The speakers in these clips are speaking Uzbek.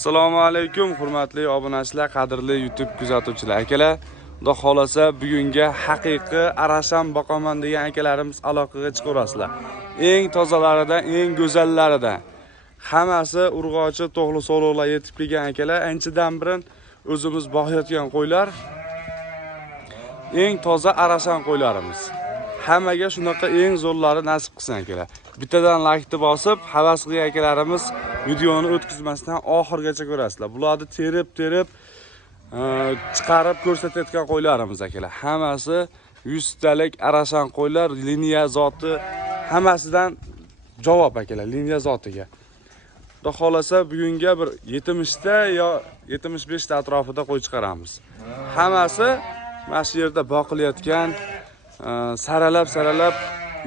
Assalomu alaykum, hurmatli obunachilar, qadrli YouTube kuzatuvchilar. Akalar, xudo xolasa bugunga haqiqiy arasham boqaman degan akalarimiz aloqaga chiqarasizlar. Eng tozalaridan, eng go'zallaridan. Hammasi urg'ochi, to'g'li so'roqlar yetib kelgan akalar. Anchadan birin o'zimiz boqayotgan qo'ylar. Eng toza arasham qo'ylarimiz. Hammaga shunaqa eng zo'rlari nasib qilsin akalar. Bittadan laykni bosib, havas qilgan akalarimiz videoni o'tkazmasdan oxirgacha ko'rasizlar. Bularni terib chiqarib ko'rsatayotgan qo'ylarimiz akalar. Hammasi 100 talik arashan qo'ylar, liniya zoti hammasidan javob akalar, liniya zotiga. Xudo xolasa bugunga bir 70 ta yo 75 ta atrofida qo'y chiqaramiz. Hammasi mana shu yerda boqilayotgan, saralab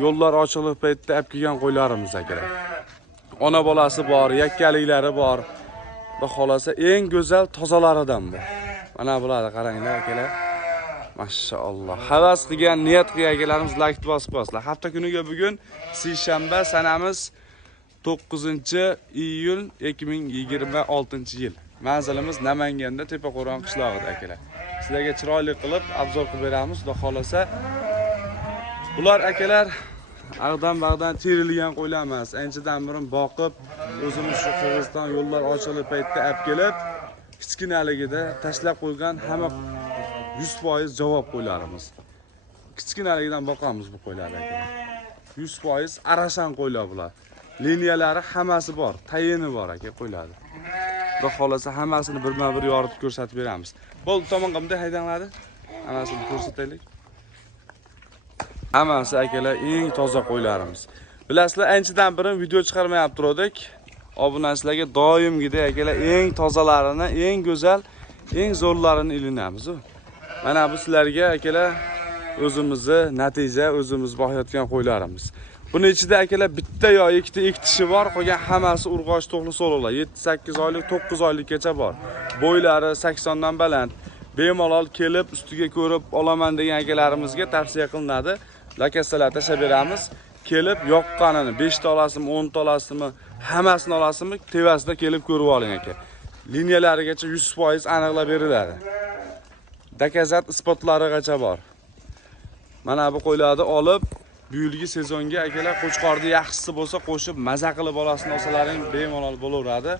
yo'llar ochiqlik paytida olib kelgan qo'ylarimiz akalar. Ona bolasi bor, yakkaliklari bor. Xudo xolasa eng go'zal tozalaridan bu. Mana bularni qaranglar akalar. Mashalloh. Havas qilgan, niyat qilgan akalarimiz like bosib qo'yasizlar. Hafta kuniga bugun seshanba, sanamiz 9-iyul 2026-yil. Manzilimiz Namanganda Tepaqo'ron qishlog'ida akalar. Sizlarga chiroyli qilib obzor qilib beramiz, xudo xolasa. Bular akalar ag'dan-bag'dan terilgan qo'ylar emas. Anchadan birin boqib, o'zimiz shu Qirg'iziston yo'llar ochiqlik paytida olib kelib, kichkinaligida tashlab qo'ygan hamma 100% javob qo'ylarimiz. Kichkinaligidan boqamiz bu qo'ylarga. 100% arashan qo'ylar bular. Liniyalari hammasi bor, tayini bor aka qo'ylardi. Xudo xolasa hammasini birma-bir yoritib ko'rsatib beramiz. Bo'ldi, tomonga bunday haydanladi. Hammasini ko'rsataylik. Hammasi akalar eng toza qo'ylarimiz. Bilasizlar, anchadan birin video chiqarmayapti turdik. Obunachilarga doimgidek akalar eng tozalarini, eng go'zal, eng zo'rlarini ilinamiz. Mana bu sizlarga akalar o'zimizni natija, o'zimiz boqayotgan qo'ylarimiz. Buni ichida akalar bitta yo ikkita tishi bor, qolgan hammasi urg'och to'g'li so'roqlar. 7-8 oylik, 9 oylikgacha bor. Bo'ylari 80 dan baland. Bemalol kelib ustiga ko'rib olaman degan akalarimizga tavsiya qilinadi. Lakasalar tashlab beramiz. Kelib yoqqanini 5 ta olasizmi, 10 ta olasizmi, hammasini olasizmi, tevasida kelib ko'rib oling aka. Liniyalarigacha 100% aniqlab beriladi. Dakazat isbotlarigacha bor. Mana bu qo'ylarni olib, bu yilgi sezonga akalar qo'chqorni yaxshisi bo'lsa qo'shib maza qilib olasini olsalaring bemalol bo'laveradi.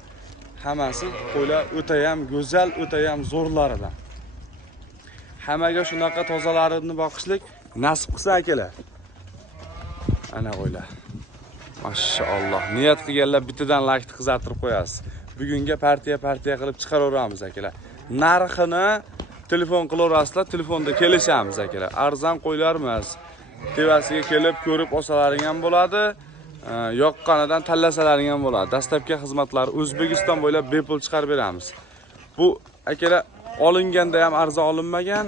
Hammasi qo'ylar o'ta ham go'zal, o'ta ham zo'rlaridan. Hammaga shunaqa tozalarini boqishlik nasib qilsa akalar. Ana qo'ylar. Mashalloh. Niyat qilganlar bittadan laykni qizartirib qo'yasiz. Bugunga partiya qilib chiqaraveramiz akalar. Narxini telefon qilaverasizlar, telefonda kelishamiz akalar. Arzon qo'ylar emas. Tevasiga kelib ko'rib olsalaring ham bo'ladi. Yoqqanidan tanlasalaring ham bo'ladi. Dastlabki xizmatlar O'zbekiston bo'ylab bepul chiqarib beramiz. Bu akalar olinganda ham arzon olinmagan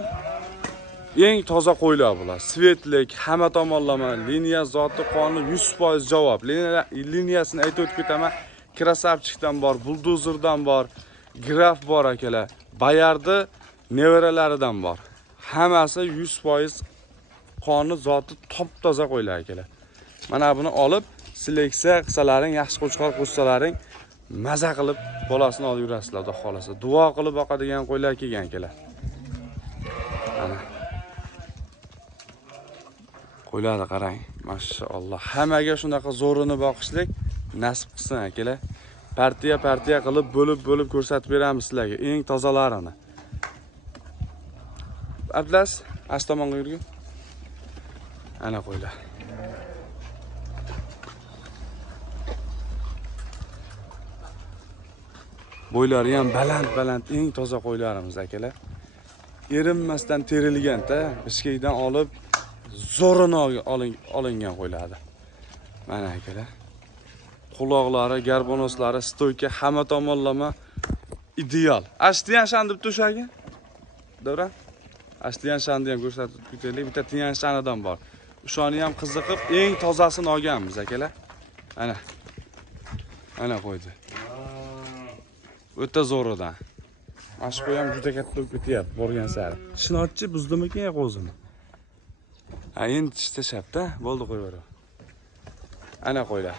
eng toza qo'ylar bular. Svetlik, hamma tomonlama, liniya zoti qoni 100% javob. Liniyasini aytib o'tib ketaman. Krasavchikdan bor, buldozerdan bor, graf bor akalar. Bayardi nevaralaridan bor. Hammasi 100% qoni zoti top-toza qo'ylar akalar. Mana buni olib seleksiya qilsalaring, yaxshi qo'chqor qo'shsalaring, maza qilib bolasini olib yurasizlar, xudo xolasa. Duo qilib boqadigan qo'ylar kelgan akalar. Mana qo'ylarni qarang, mashalloh. Hammaga shunaqa zo'rini boqishlik nasib qilsin akalar. Partiya qilib bo'lib ko'rsatib beramiz sizlarga eng tozalarini. Ablas, ash tomonga yurgin. Ana qo'ylar. Bo'ylari ham baland, eng toza qo'ylarimiz akalar. Erinmasdan terilgan-da, ishkaydan olib zo'rini olingan qo'ylardi. Mana akalar. Quloqlari, garbonoslari, stoyka hamma tomonlama ideal. Ashtiyan shan deb to'shagi? Davra? Ashtiyan shanni ham ko'rsatib ketaylik. Bitta tiyan shanidan bor. O'shani ham qiziqib eng tozasini olganmiz akalar. Ana qo'ydi. O'ta zo'ridan. Mana qo'y ham juda katta bo'lib ketyapti borgan sari. Shinotchi buzdimikin qo'zini. Endi tishlashapti, bo'ldi qo'yavering. Ana qo'ylar.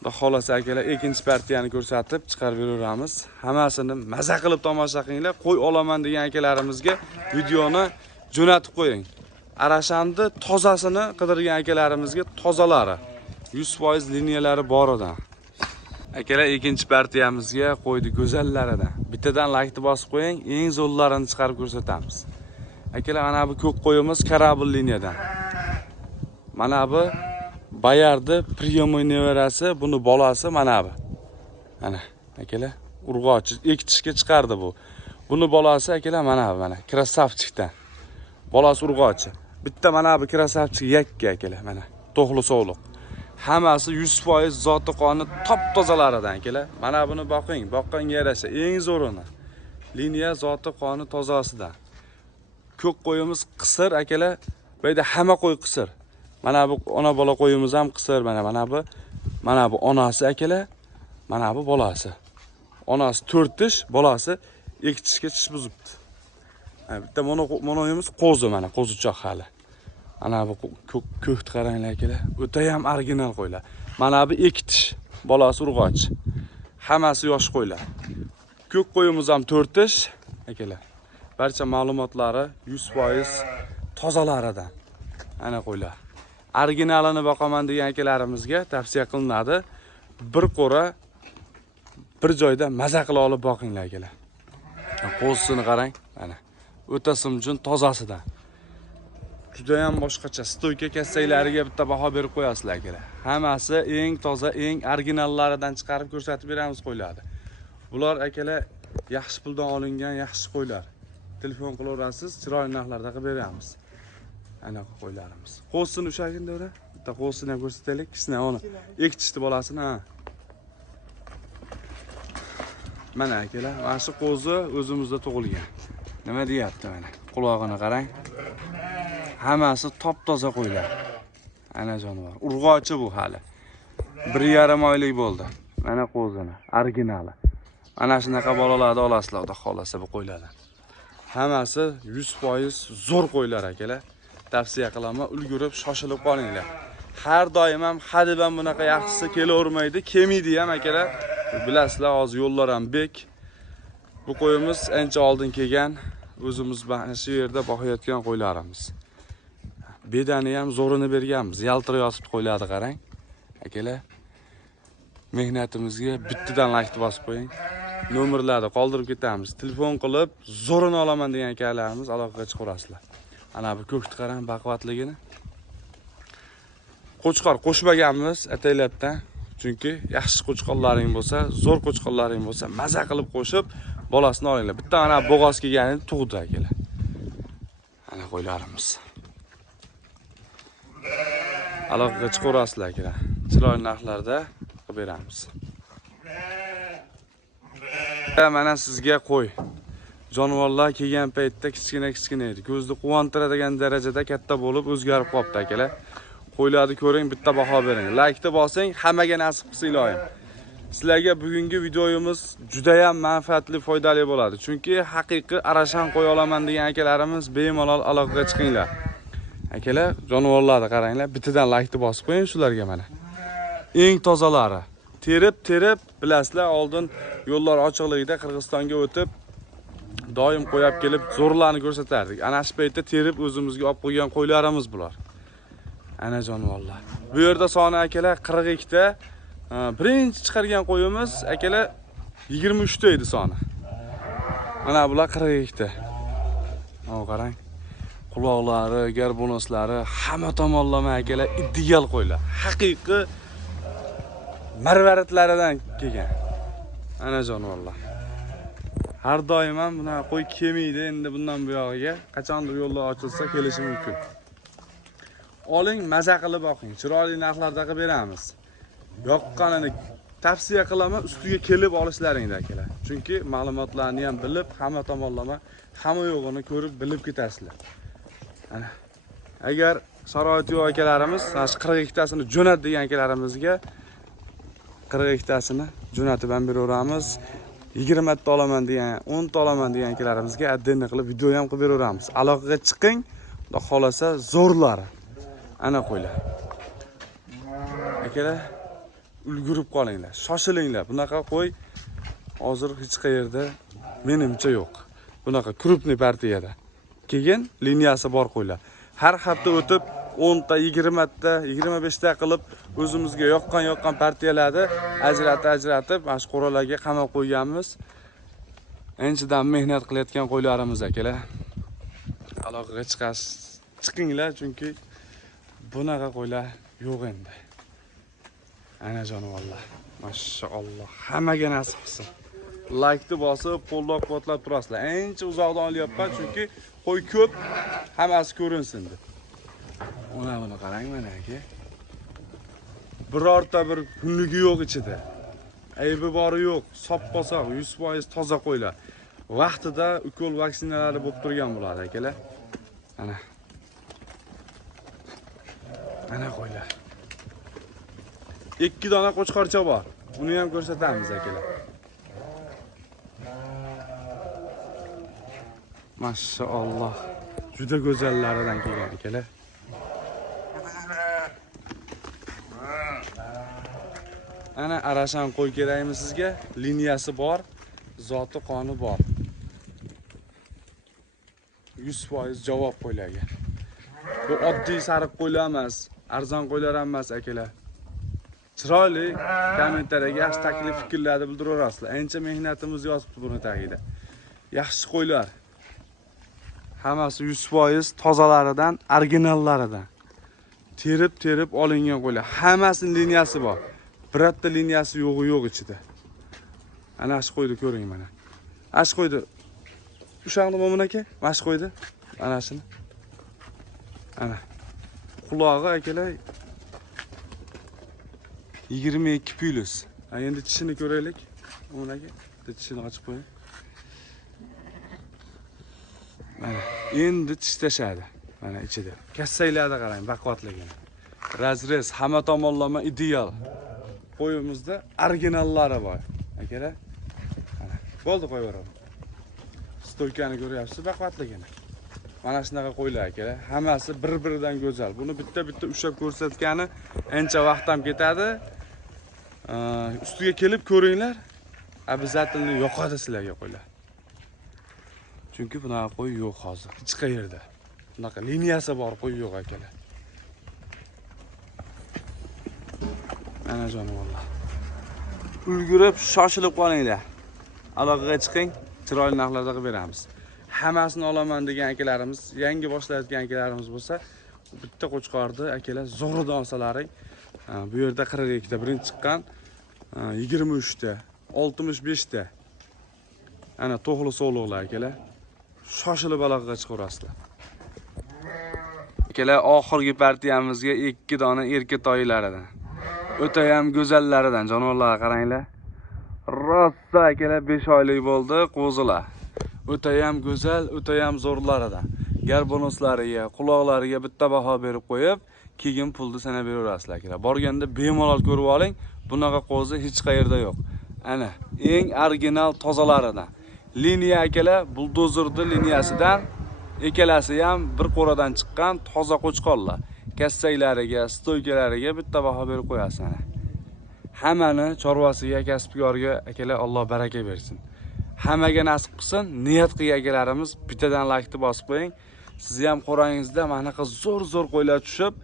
Xudo xolasa akalar, ikkinchi partiyani ko'rsatib chiqarib beraveramiz. Hammasini maza qilib tomosha qilinglar. Qo'y olaman degan akalarimizga videoni jo'natib qo'ying. Arashamni tozasini qidirgan akalarimizga tozalari 100% liniyalari bor edi. Akalar, ikkinchi partiyamizga qo'ydi go'zallaridan. Bittadan laykni bosib qo'ying, eng zo'rlarini chiqarib ko'rsatamiz. Akalar, mana bu ko'k qo'yimiz Karabl liniyadan. Mana bu Bayardi Priyom'oy nevarasi, buni bolasi mana bu. Mana akalar, urg'ochi ekitishga chiqardi bu. Buni bolasi akalar mana bu, mana krasavchikdan. Bolasi urg'ochi. Bitta mana bu krasavchik yakka akalar, mana to'xli sog'liq. Hammasi 100% zoti qoni top tozalaridan akalar. Mana buni boqing, boqqanga yarasha eng zo'rini. Liniya zoti qoni tozasidan. Ko'k qo'yimiz qisir akalar. Bu yerda hamma qo'y qisir. Mana bu ona bola qo'yimiz ham qisir, mana bu onasi akalar, mana bu bolasi. Onasi 4 tish, bolasi 2 tishga tish buzibdi. Bitta monoyimiz qo'zi, mana qo'zichoq hali. Mana bu ko'kni qaranglar akalar, o'ta ham original qo'ylar. Mana bu 2 tish, bolasi urg'och. Hammasi yosh qo'ylar. Ko'k qo'yimiz ham 4 tish akalar. Barcha ma'lumotlari 100% tozalaridan. Ana qo'ylar. Originalini boqaman degan akalarimizga tavsiya qilinadi. Bir qo'ra bir joyda maza qila olib boqinglar akalar. Qo'zisini qarang, mana. O'ta simjun tozasidan. Juda ham boshqacha stoyka kassaylariga bitta baho berib qo'yasizlar akalar. Hammasi eng toza, eng originallaridan chiqarib ko'rsatib beramiz qo'ylarni. Bular akalar yaxshi puldan olingan yaxshi qo'ylar. Telefon qilaverasiz, chiroyli narxlarda qilib beramiz. Ana qo'ylarimiz. Qo'zisini ushaginda ora. Bitta qo'zisini ham ko'rsataylik. Kishni uni ekitishdi bolasini, ha. Mana akalar, mana shu qo'zi o'zimizda tug'ilgan. Nima deyapti mana? Qulog'ini qarang. Hammasi top toza qo'ylar. Ana jonivor. Urg'ochi bu hali. 1,5 oylik bo'ldi. Mana qo'zini, originali. Ana shunaqa bolalarni olasizlar, xudo xolasa bu qo'ylardan. Hammasi 100% zo'r qo'ylar akalar. Tavsiya qilaman, ulgurib shoshilib qolinglar. Har doim ham hadibam bunaqa yaxshisi kelavermaydi, kelmaydi ham akalar. Bilasizlar, hozir yo'llar ham bek. Bu qo'yimiz ancha oldin kelgan, o'zimiz mana shu yerda boqayotgan qo'ylarimiz. Bedani ham zo'rini berganmiz. Yaltirayotib qo'ylarni qarang. Akalar, mehnatimizga bittadan like bosib qo'ying. Nomerlarni qoldirib ketamiz. Telefon qilib zo'rini olaman degan akalarimiz aloqaga chiqarasizlar. Ana bu ko'kni qarang, baquvvatligini. Qo'chqor qo'shmaganmiz ataylabdan. Chunki yaxshi qo'chqorlaring bo'lsa, zo'r qo'chqorlaring bo'lsa, maza qilib qo'shib bolasini olinglar. Bitta mana bo'g'oz kelganini tug'di akalar. Ana qo'ylarimiz. Aloqaga chiqarasizlar akalar. Chiroyli narxlarda qilib beramiz. Mana sizga qo'y. Jonivorlar kelgan paytda kichkina edi. Ko'zni quvontiradigan darajada katta bo'lib o'zgarib qopti akalar. Qo'ylarni ko'ring, bitta baho bering. Like-ni bosing, hammaga nasib qilsin ilohim. Sizlarga bugungi videoyimiz juda ham manfaatli, foydali bo'ladi. Chunki haqiqiy arashan qo'y olaman degan akalarimiz bemalol aloqaga chiqinglar. Akalar, jonivorlarni qaranglar, bittadan like-ni bosib qo'ying shularga mana. Eng tozalari. Terib, bilasizlar, oldin yo'llar ochiqligida Qirg'izistonga o'tib doim qo'yib kelib zo'rlarni ko'rsatardik. Ana shu paytda terib o'zimizga olib qo'ygan qo'ylarimiz bular. Ana jonivorlar. Bu yerda soni akalar 42 ta. Birinchi chiqargan qo'yimiz akalar 23 ta edi soni. Mana bular 42 ta. Mana qarang. Quloqlari, garbonoslari hamma tomonlama akalar ideal qo'ylar. Haqiqiy marvaratlaridan kelgan. Ana jonivorlar. Har doim ham buna qo'y kelmaydi, endi bundan bu yog'iga qachondir yo'llar ochilsa kelishi mumkin. Oling, maza qilib boqing. Chiroyli narxlarda qilib beramiz. Yoqqanini tavsiya qilaman, ustiga kelib olishlaringda akalar. Chunki ma'lumotlarni ham bilib, hamma tomonlama, hamma yo'g'ini ko'rib bilib ketasizlar. Ana. Agar sharoit yo'q akalarimiz, 42 tasini jo'nat degan akalarimizga 42 tasini jo'natib ham beraveramiz. 20 ta olaman degan, 10 ta olaman degan akalarimizga addenni qilib video ham qilib beraveramiz. Aloqaga chiqing, xudo xolasa zo'rlari. Ana qo'ylar. Akalar, ulgurib qolinglar, shoshilinglar. Bunaqa qo'y hozir hech qayerda menimcha yo'q. Bunaqa krupniy partiyada. Keyin liniyasi bor qo'ylar. Har hafta o'tib 10 ta, 20 ta, 25 ta qilib o'zimizga yoqqan partiyalarni ajratib, mana shu qo'ralarga qamab qo'yganmiz. Anchadan mehnat qilayotgan qo'ylarimiz akalar. Aloqaga chiqinglar chunki bunaqa qo'ylar yo'q endi. Ana jonivorlar. Mashalloh. Hammaga nasib qilsin. Like-ni bosib, qo'llab-quvvatlab turasizlar. Ancha uzoqdan olyapman chunki qo'y ko'p, hammasi ko'rinsin deb. Buni qarang mana aka. Birorta bir kunligi yo'q ichida. Aybi bori yo'q, sop-posoq, 100% toza qo'ylar. Vaqtida ukol vaksinalari bo'lib turgan bo'ladi akalar. Ana qo'ylar. 2 dona qo'chqorcha bor. Buni ham ko'rsatamiz akalar. Mashalloh. Juda go'zallaridan kelgan akalar. Ana arashan qo'y kerakmi sizga? Liniyasi bor, zoti qoni bor. 100% javob qo'ylarga. Bu oddiy sariq qo'ylar emas, arzon qo'ylar ham emas akalar. Chiroyli kommentariyaga yaxshi taklif fikrlarni bildiraverasizlar. Ancha mehnatimiz yozibdi buni tagida. Yaxshi qo'ylar. Hammasi 100% tozalaridan, originallaridan. Terib olingan qo'ylar. Hammasining liniyasi bor. Birorta liniyasi yo'q ichida. Ana shu qo'yni ko'ring mana. Ash qo'ydi. Ushaqni mo'min aka, mash qo'ydi. Ana shuni. Ana. Qulog'i akalar 22 plus. Endi tishini ko'raylik. Mo'min aka, tishini ochib qo'ying. Mana endi tish tashadi. Mana ichida. Kassaylarda qarang, baquvvatligini. Razrez hamma tomonlama ideal. Qo'yimizda originallari bor. Akalar. Mana bo'ldi qo'yaveraman. Stoykani ko'ryapsiz, baquvvatligini. Mana shunaqa qo'ylar akalar. Hammasi bir-biridan go'zal. Buni bitta ushab ko'rsatgani ancha vaqt ham ketadi. Ustiga kelib ko'ringlar. Обязательно yoqadi sizlarga qo'ylar. Chunki bunaqa qo'y yo'q hozir. Hech qayerda. Bunaqa liniyasi bor qo'y yo'q akalar. Ana jonivorlar. Ulgurib, shoshilib qolinglar. Aloqaga chiqing, chiroyli narxlarda qilib beramiz. Hammasini olaman degan akalarimiz, yangi boshlayotgan akalarimiz bo'lsa, bitta qo'chqorni akalar zo'ridan olsalaring, bu yerda 42 ta birinchi chiqqan, 23 ta, 65 ta. Ana to'g'li sog'liqlar akalar. Shoshilib aloqaga chiqaverasizlar. Akalar, oxirgi partiyamizga 2 dona erka toylaridan. O'ta ham go'zallaridan jonivorlarga qaranglar. Rosta akalar 5 oylik bo'ldi, qo'zilar. O'ta ham go'zal, o'ta ham zo'rlaridan. Garbonuslariga, quloqlariga bitta baho berib qo'yib, keyin pulni sanab beraverasizlar akalar. Borganda bemalol ko'rib oling, bunaqa qo'zi hech qayerda yo'q. Ana, eng original tozalaridan. Liniya akalar, buldozerning liniyasidan ikkalasi ham bir qo'radan chiqqan toza qo'chqorlar. Kassaylariga, stoykalariga bitta baho berib qo'yasiz ana. Hammani chorvasiga, kasbkorga akalar Alloh baraka bersin. Hammaga nasib qilsin. Niyat qilgan akalarimiz bittadan like-ni bosib qo'ying. Sizni ham qo'rangizda manaqa zo'r qo'ylar tushib,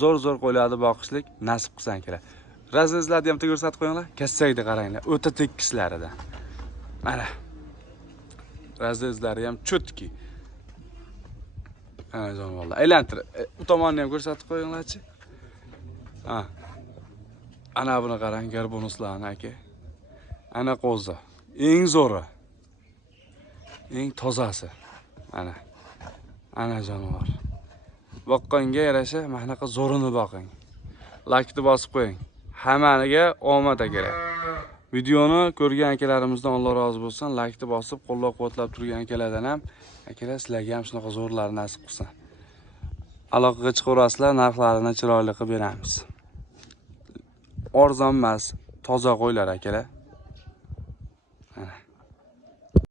zo'r qo'ylarni boqishlik nasib qilsin akalar. Razrezlarni ham ko'rsatib qo'yinglar. Kassayni qaranglar, o'ta tekkislarida. Mana. Razrezlari ham cho'tki. Ana jonivorlar. Aylantirib, bu tomonni ham ko'rsatib qo'yinglarchi. Ha. Ana buni qarang, garbonuslarni aka. Ana qo'zi. Eng zo'ri. Eng tozasi. Ana. Ana jonivor. Boqqanga yarasha mahnaqa zo'rini boqing. Like-ni bosib qo'ying. Hammaga omad akalar. Videoni ko'rgan akalarimizdan Alloh rozi bo'lsin. Like-ni bosib, qo'llab-quvvatlab turgan akalardan ham akalar sizlarga ham shunaqa zo'rlar nasib qilsin. Aloqaga chiqaverasizlar, narxlarini chiroyli qilib beramiz. Arzon emas, toza qo'ylar akalar.